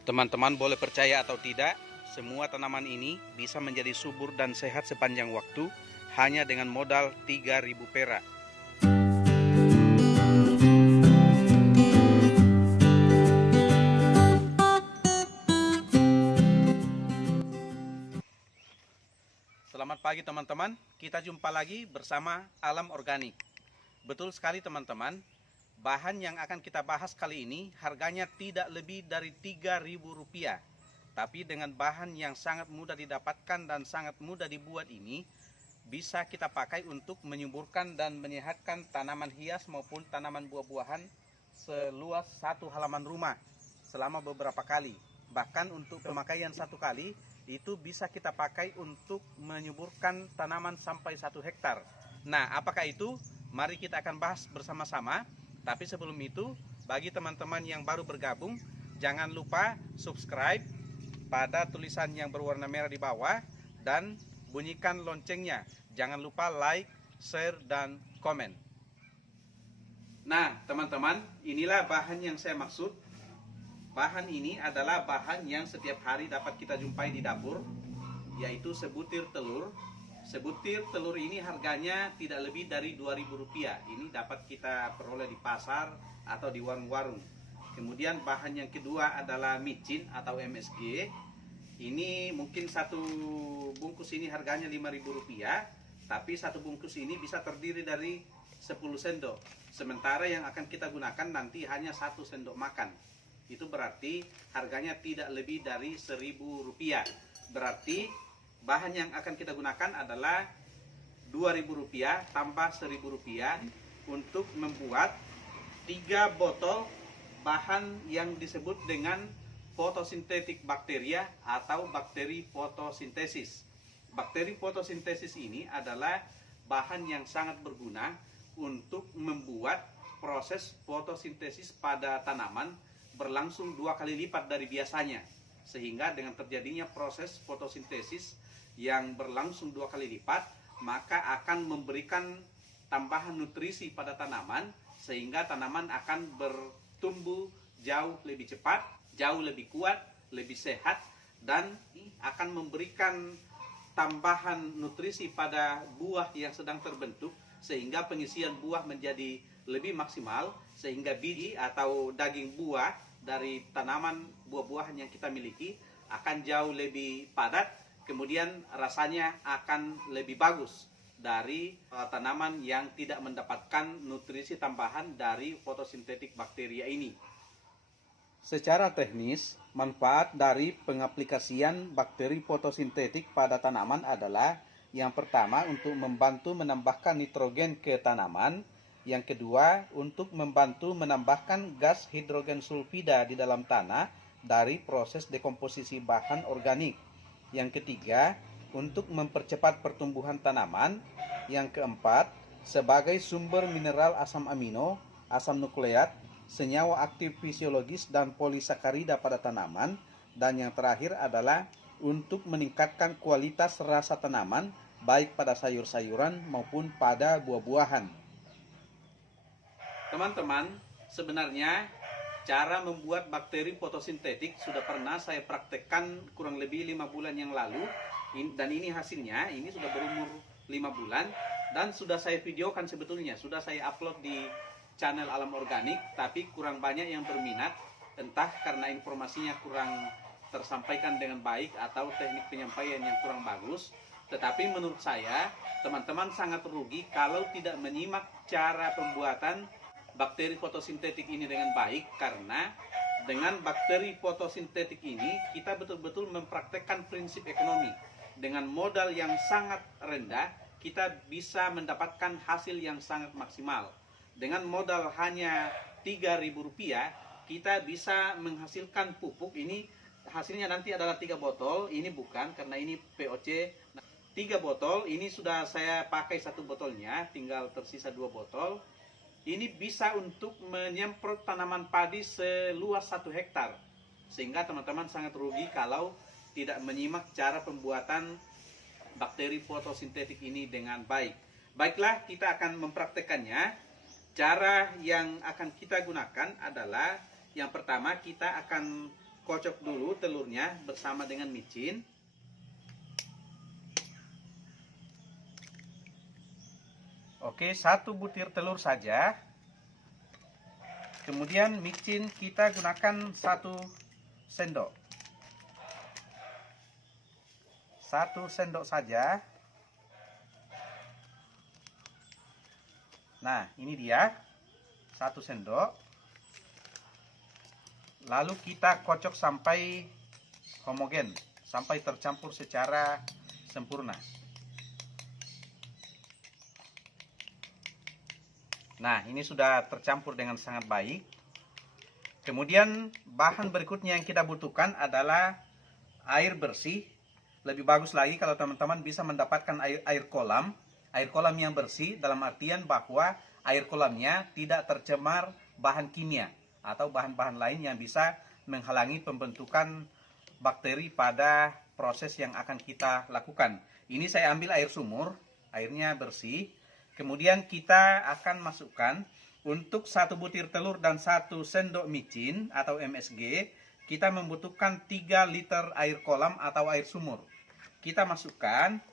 Teman-teman boleh percaya atau tidak, semua tanaman ini bisa menjadi subur dan sehat sepanjang waktu hanya dengan modal 3.000 perak. Selamat pagi teman-teman, kita jumpa lagi bersama Alam Organik. Betul sekali teman-teman, bahan yang akan kita bahas kali ini harganya tidak lebih dari Rp3.000. Tapi dengan bahan yang sangat mudah didapatkan dan sangat mudah dibuat ini, bisa kita pakai untuk menyuburkan dan menyehatkan tanaman hias maupun tanaman buah-buahan seluas satu halaman rumah selama beberapa kali. Bahkan untuk pemakaian satu kali, itu bisa kita pakai untuk menyuburkan tanaman sampai 1 hektar. Nah, apakah itu? Mari kita akan bahas bersama-sama. Tapi sebelum itu, bagi teman-teman yang baru bergabung, jangan lupa subscribe pada tulisan yang berwarna merah di bawah dan bunyikan loncengnya. Jangan lupa like, share, dan komen. Nah, teman-teman, inilah bahan yang saya maksud. Bahan ini adalah bahan yang setiap hari dapat kita jumpai di dapur, yaitu sebutir telur. Sebutir telur ini harganya tidak lebih dari Rp2.000. Ini dapat kita peroleh di pasar atau di warung-warung. Kemudian bahan yang kedua adalah micin atau MSG. Ini mungkin satu bungkus ini harganya Rp5.000, tapi satu bungkus ini bisa terdiri dari 10 sendok. Sementara yang akan kita gunakan nanti hanya 1 sendok makan. Itu berarti harganya tidak lebih dari Rp1.000. Berarti bahan yang akan kita gunakan adalah Rp2.000 tambah Rp1.000 untuk membuat 3 botol bahan yang disebut dengan fotosintetik bakteria atau bakteri fotosintesis. Bakteri fotosintesis ini adalah bahan yang sangat berguna untuk membuat proses fotosintesis pada tanaman berlangsung 2 kali lipat dari biasanya. Sehingga dengan terjadinya proses fotosintesis yang berlangsung 2 kali lipat, maka akan memberikan tambahan nutrisi pada tanaman sehingga tanaman akan bertumbuh jauh lebih cepat, jauh lebih kuat, lebih sehat, dan akan memberikan tambahan nutrisi pada buah yang sedang terbentuk sehingga pengisian buah menjadi lebih maksimal, sehingga biji atau daging buah dari tanaman buah-buahan yang kita miliki akan jauh lebih padat, kemudian rasanya akan lebih bagus dari tanaman yang tidak mendapatkan nutrisi tambahan dari fotosintetik bakteria ini. Secara teknis, manfaat dari pengaplikasian bakteri fotosintetik pada tanaman adalah yang pertama untuk membantu menambahkan nitrogen ke tanaman, yang kedua untuk membantu menambahkan gas hidrogen sulfida di dalam tanah dari proses dekomposisi bahan organik, yang ketiga untuk mempercepat pertumbuhan tanaman, yang keempat sebagai sumber mineral asam amino, asam nukleat, senyawa aktif fisiologis dan polisakarida pada tanaman, dan yang terakhir adalah untuk meningkatkan kualitas rasa tanaman baik pada sayur-sayuran maupun pada buah-buahan. Teman-teman, sebenarnya cara membuat bakteri fotosintetik sudah pernah saya praktekkan kurang lebih 5 bulan yang lalu, dan ini hasilnya, ini sudah berumur 5 bulan dan sudah saya videokan sebetulnya, sudah saya upload di channel Alam Organik, tapi kurang banyak yang berminat, entah karena informasinya kurang tersampaikan dengan baik atau teknik penyampaian yang kurang bagus. Tetapi menurut saya, teman-teman sangat rugi kalau tidak menyimak cara pembuatan bakteri fotosintetik ini dengan baik, karena dengan bakteri fotosintetik ini kita betul-betul mempraktekkan prinsip ekonomi. Dengan modal yang sangat rendah, kita bisa mendapatkan hasil yang sangat maksimal. Dengan modal hanya Rp3.000, kita bisa menghasilkan pupuk. Ini hasilnya nanti adalah 3 botol. Ini bukan, karena ini POC. 3 botol, ini sudah saya pakai 1 botolnya, tinggal tersisa 2 botol. Ini bisa untuk menyemprot tanaman padi seluas 1 hektar. Sehingga teman-teman sangat rugi kalau tidak menyimak cara pembuatan bakteri fotosintetik ini dengan baik. Baiklah, kita akan mempraktekannya. Cara yang akan kita gunakan adalah yang pertama, kita akan kocok dulu telurnya bersama dengan micin. Oke, 1 butir telur saja. Kemudian micin kita gunakan 1 sendok. 1 sendok saja. Nah, ini dia 1 sendok. Lalu kita kocok sampai homogen, sampai tercampur secara sempurna. Nah, ini sudah tercampur dengan sangat baik. Kemudian bahan berikutnya yang kita butuhkan adalah air bersih. Lebih bagus lagi kalau teman-teman bisa mendapatkan air kolam. Air kolam yang bersih dalam artian bahwa air kolamnya tidak tercemar bahan kimia atau bahan-bahan lain yang bisa menghalangi pembentukan bakteri pada proses yang akan kita lakukan. Ini saya ambil air sumur, airnya bersih. Kemudian kita akan masukkan untuk 1 butir telur dan 1 sendok micin atau MSG, kita membutuhkan 3 liter air kolam atau air sumur. Kita masukkan.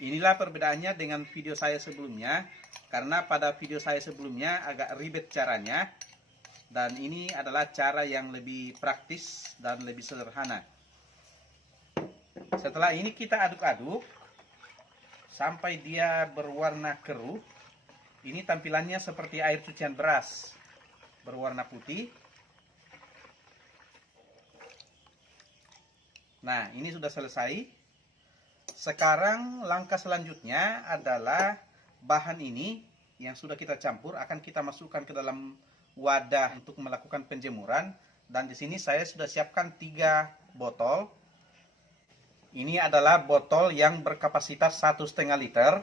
Inilah perbedaannya dengan video saya sebelumnya, karena pada video saya sebelumnya agak ribet caranya, dan ini adalah cara yang lebih praktis dan lebih sederhana. Setelah ini kita aduk-aduk sampai dia berwarna keruh. Ini tampilannya seperti air cucian beras, berwarna putih. Nah, ini sudah selesai. Sekarang langkah selanjutnya adalah bahan ini yang sudah kita campur akan kita masukkan ke dalam wadah untuk melakukan penjemuran. Dan di sini saya sudah siapkan 3 botol. Ini adalah botol yang berkapasitas 1,5 liter.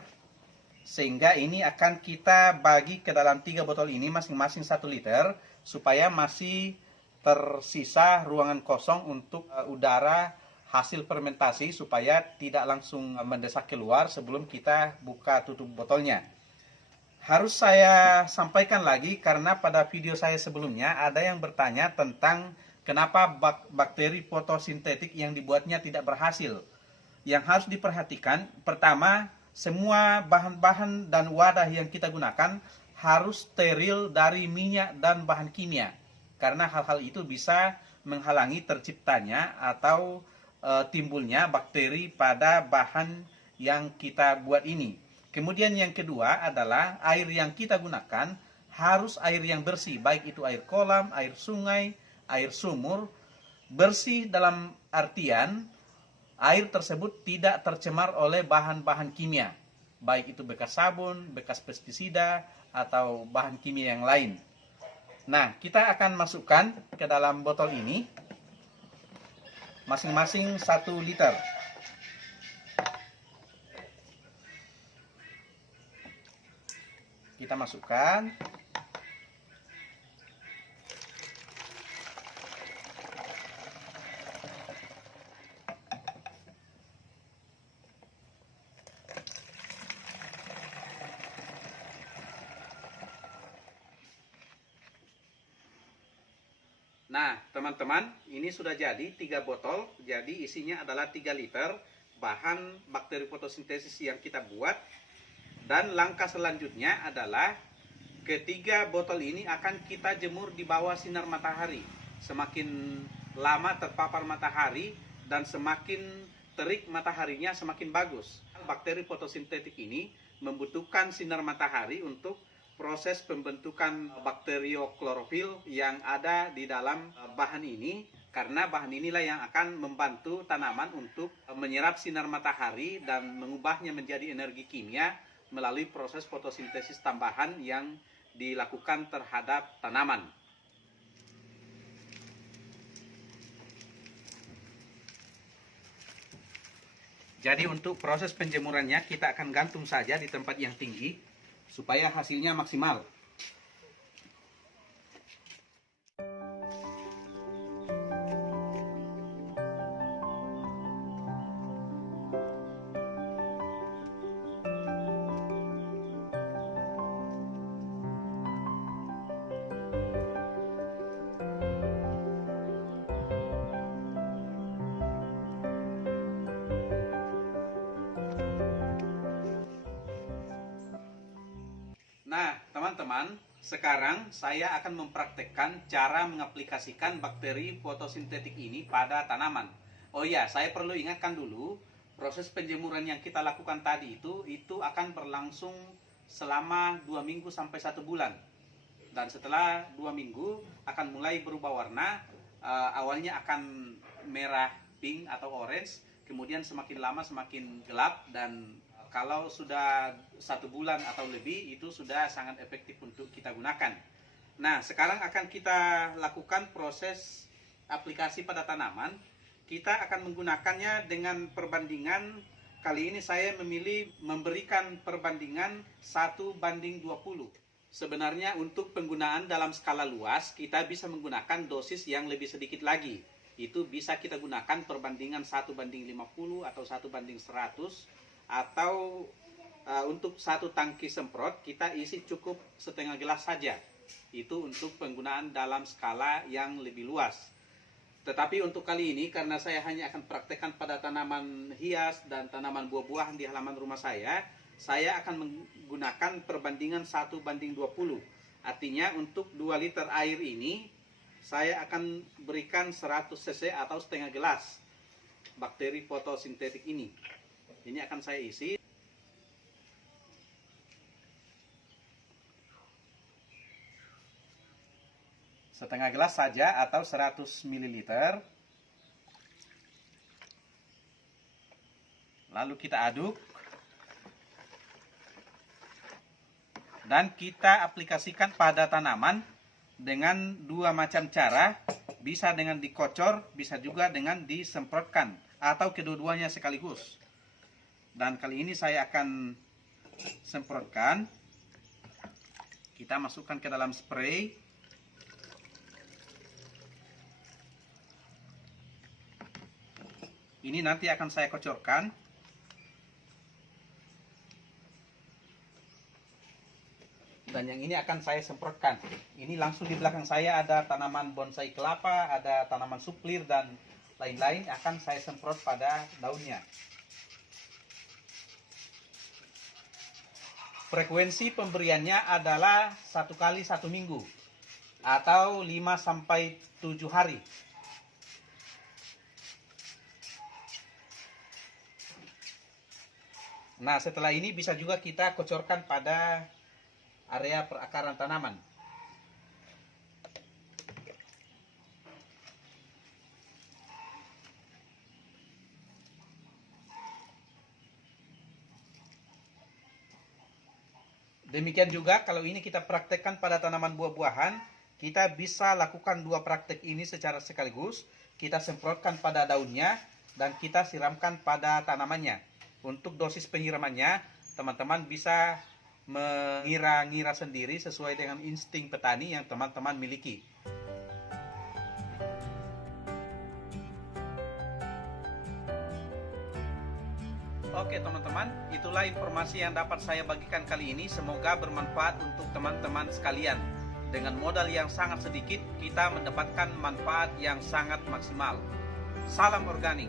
Sehingga ini akan kita bagi ke dalam 3 botol ini masing-masing 1 liter. Supaya masih tersisa ruangan kosong untuk udara hasil fermentasi. Supaya tidak langsung mendesak keluar sebelum kita buka tutup botolnya. Harus saya sampaikan lagi karena pada video saya sebelumnya ada yang bertanya tentang kenapa bakteri fotosintetik yang dibuatnya tidak berhasil. Yang harus diperhatikan, pertama, semua bahan-bahan dan wadah yang kita gunakan harus steril dari minyak dan bahan kimia. Karena hal-hal itu bisa menghalangi terciptanya atau timbulnya bakteri pada bahan yang kita buat ini. Kemudian yang kedua adalah air yang kita gunakan harus air yang bersih, baik itu air kolam, air sungai, air sumur. Bersih dalam artian air tersebut tidak tercemar oleh bahan-bahan kimia, baik itu bekas sabun, bekas pestisida, atau bahan kimia yang lain. Nah, kita akan masukkan ke dalam botol ini masing-masing 1 liter. Kita masukkan. Nah, teman-teman, ini sudah jadi 3 botol. Jadi isinya adalah 3 liter bahan bakteri fotosintesis yang kita buat. Dan langkah selanjutnya adalah ketiga botol ini akan kita jemur di bawah sinar matahari. Semakin lama terpapar matahari dan semakin terik mataharinya semakin bagus. Bakteri fotosintetik ini membutuhkan sinar matahari untuk proses pembentukan bakterioklorofil yang ada di dalam bahan ini, karena bahan inilah yang akan membantu tanaman untuk menyerap sinar matahari dan mengubahnya menjadi energi kimia melalui proses fotosintesis tambahan yang dilakukan terhadap tanaman. Jadi untuk proses penjemurannya kita akan gantung saja di tempat yang tinggi supaya hasilnya maksimal. teman-teman, sekarang saya akan mempraktekkan cara mengaplikasikan bakteri fotosintetik ini pada tanaman. Oh iya, saya perlu ingatkan dulu, proses penjemuran yang kita lakukan tadi itu akan berlangsung selama 2 minggu sampai 1 bulan. Dan setelah 2 minggu akan mulai berubah warna, awalnya akan merah, pink atau orange, kemudian semakin lama semakin gelap, dan kalau sudah 1 bulan atau lebih itu sudah sangat efektif untuk kita gunakan. Nah, sekarang akan kita lakukan proses aplikasi pada tanaman. Kita akan menggunakannya dengan perbandingan. Kali ini saya memilih memberikan perbandingan 1:20. Sebenarnya untuk penggunaan dalam skala luas kita bisa menggunakan dosis yang lebih sedikit lagi. Itu bisa kita gunakan perbandingan 1:50 atau 1:100. Atau untuk 1 tangki semprot kita isi cukup setengah gelas saja. Itu untuk penggunaan dalam skala yang lebih luas. Tetapi untuk kali ini karena saya hanya akan praktekkan pada tanaman hias dan tanaman buah-buahan di halaman rumah saya akan menggunakan perbandingan 1:20. Artinya untuk 2 liter air ini saya akan berikan 100 cc atau setengah gelas bakteri fotosintetik ini. Ini akan saya isi. Setengah gelas saja atau 100 ml. Lalu kita aduk. Dan kita aplikasikan pada tanaman dengan 2 macam cara. Bisa dengan dikocor, bisa juga dengan disemprotkan. Atau kedua-duanya sekaligus. Dan kali ini saya akan semprotkan. Kita masukkan ke dalam spray. Ini nanti akan saya kocorkan. Dan yang ini akan saya semprotkan. Ini langsung di belakang saya ada tanaman bonsai kelapa, ada tanaman suplir dan lain-lain, akan saya semprot pada daunnya. Frekuensi pemberiannya adalah 1 kali 1 minggu atau 5 sampai 7 hari. Nah, setelah ini bisa juga kita kocorkan pada area perakaran tanaman. Demikian juga kalau ini kita praktekkan pada tanaman buah-buahan, kita bisa lakukan 2 praktek ini secara sekaligus. Kita semprotkan pada daunnya dan kita siramkan pada tanamannya. Untuk dosis penyiramannya, teman-teman bisa mengira-ngira sendiri sesuai dengan insting petani yang teman-teman miliki. Oke teman-teman, itulah informasi yang dapat saya bagikan kali ini. Semoga bermanfaat untuk teman-teman sekalian. Dengan modal yang sangat sedikit, kita mendapatkan manfaat yang sangat maksimal. Salam organik.